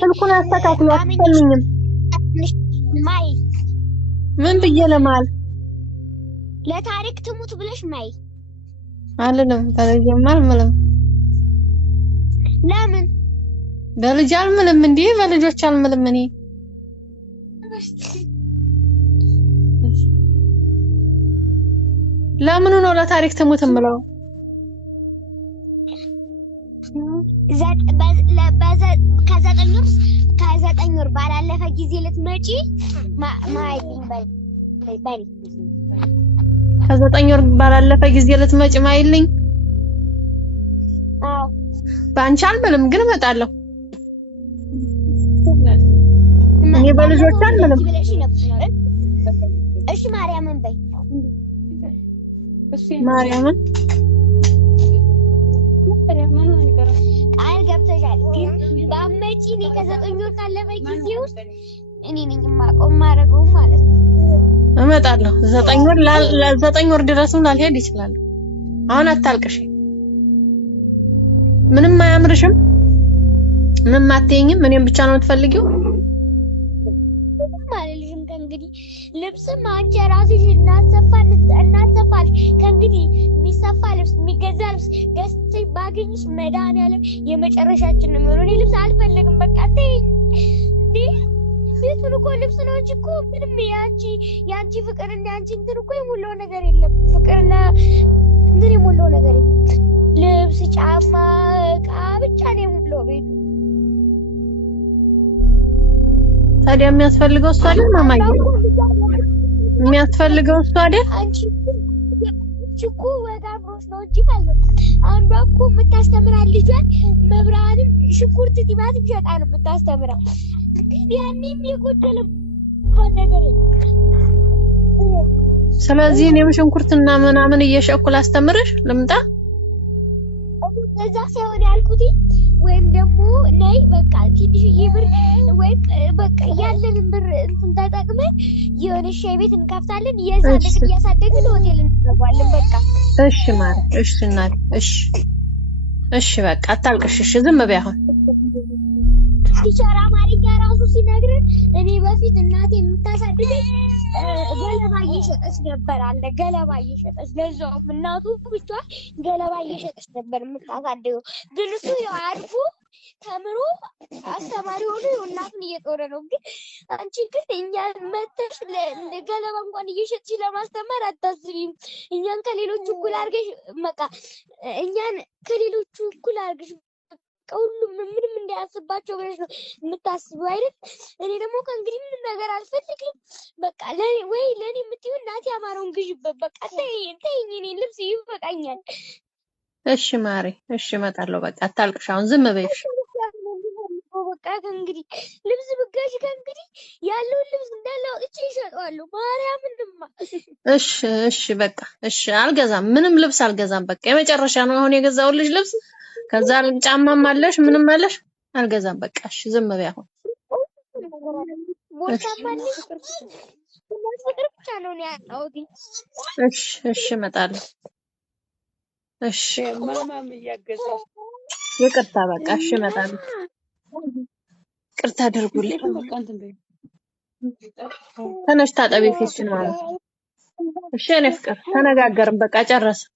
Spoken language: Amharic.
ስልኩን አስተካክሉ አትሰሚኝም ማይ ምን ብዬ ለማል ለታሪክ ትሙት ብለሽ ማይ አልልም ተረጀማል ምንም ለምን በልጅ አልምልም እንዴ በልጆች አልምልም እኔ ለምን ነው ለታሪክ ትሙት ምለው ከዘጠኝ ወር ባላለፈ ጊዜ ልትመጪ ማይልኝ በይ ከዘጠኝ ወር ባላለፈ ጊዜ ልትመጪ ማይልኝ አዎ ባንቺ አልምልም ግን እመጣለሁ እኔ በልጆች አልምልም እሺ ማርያምን በይ ማርያምን አይ ገብተሻል ግን ባመጪ እኔ ከዘጠኝ ወር ካለፈ ጊዜ ውስጥ እኔ ነኝ ማረገው ማለት ነው እመጣለሁ ዘጠኝ ወር ድረስም ላልሄድ ይችላል አሁን አታልቅሽ ምንም አያምርሽም ምንም አትይኝም እኔም ብቻ ነው የምትፈልጊው ማለልሽም ከእንግዲህ ልብስም አንቺ ራስሽ እናሰፋል ከእንግዲህ የሚሰፋ ልብስ የሚገዛ ልብስ ገዝተሽ ባገኝሽ መድኃኒዓለም የመጨረሻችን ነው የሚሆነው እኔ ልብስ አልፈልግም በቃ ተይኝ እንዴ ቤቱን እኮ ልብስ ነው እንጂ እኮ ምንም ያንቺ ፍቅር እና ያንቺ እንትን እኮ የሞላው ነገር የለም ፍቅርና እንትን የሞላው ነገር የለም ልብስ ጫማ ዕቃ ብቻ ነው የሞላው ቤቱ ታዲያ የሚያስፈልገው እሱ አይደል ማማዬ የሚያስፈልገው እሱ አይደል አንቺ እኮ ወጋምሮስ ነው እንጂ ማለት አንዷ እኮ የምታስተምራት ልጇን መብራንም ሽንኩርት ቲማቲም ሸጣ ነው የምታስተምራት ያኔም የጎደለ ነገር የለም ስለዚህ እኔም ሽንኩርትና ምናምን እየሸኩል አስተምርሽ ልምጣ እዛ ሳይሆን ያልኩት ወይም ደግሞ ነይ በቃ ትንሽዬ ብር ወይ በቃ ያለንን ብር እንትን ተጠቅመን የሆነ ሻይ ቤት እንከፍታለን እያሳደግን ሆቴል እንገባለን በቃ እሺ ማለት እሺ እናት እሺ በቃ አታልቅሽ እሺ ዝም በይ አሁን ቲቸር አማርኛ ራሱ ሲነግረን እኔ በፊት እናቴ የምታሳድገኝ ገለባ እየሸጠች ነበር አለ ገለባ እየሸጠች ለዛውም እናቱ ብቻ ገለባ እየሸጠች ነበር የምታሳድገው ግን እሱ ያው አድፎ ተምሮ አስተማሪ ሆኖ እናቱን እየጦረ ነው ግን አንቺ ግን እኛን መተሽ ገለባ እንኳን እየሸጥሽ ለማስተማር አታስቢም እኛን ከሌሎቹ እኩል አድርገሽ በቃ እኛን ከሌሎቹ እኩል አድርገሽ ሁሉም ምንም እንዳያስባቸው ብለሽ ነው የምታስበው አይደል እኔ ደግሞ ከእንግዲህ ምንም ነገር አልፈልግም በቃ ለኔ የምትይው እናቴ አማረውን ግዥበት በቃ ተይኝ እኔ ልብስ ይበቃኛል እሺ ማሪ እሺ እመጣለሁ በቃ አታልቅሽ አሁን ዝም በይሽ በቃ ከእንግዲህ ልብስ ብገዥ ከእንግዲህ ያለውን ልብስ እንዳለ አውጥቼ እሸጠዋለሁ ማርያምንማ እሺ በቃ እሺ አልገዛም ምንም ልብስ አልገዛም በቃ የመጨረሻ ነው አሁን የገዛውልሽ ልብስ ከዛ ጫማም አለሽ ምንም አለሽ አልገዛም በቃ እሺ ዝም በይ አሁን እሺ እመጣለሁ እሺ ማማም እያገዛው ይቅርታ በቃ እሺ እመጣለሁ ይቅርታ አድርጉልኝ ተነሽ ታጠቢ ፊትሽን ማለት እሺ እኔ ፍቅር ተነጋገርን በቃ ጨረስን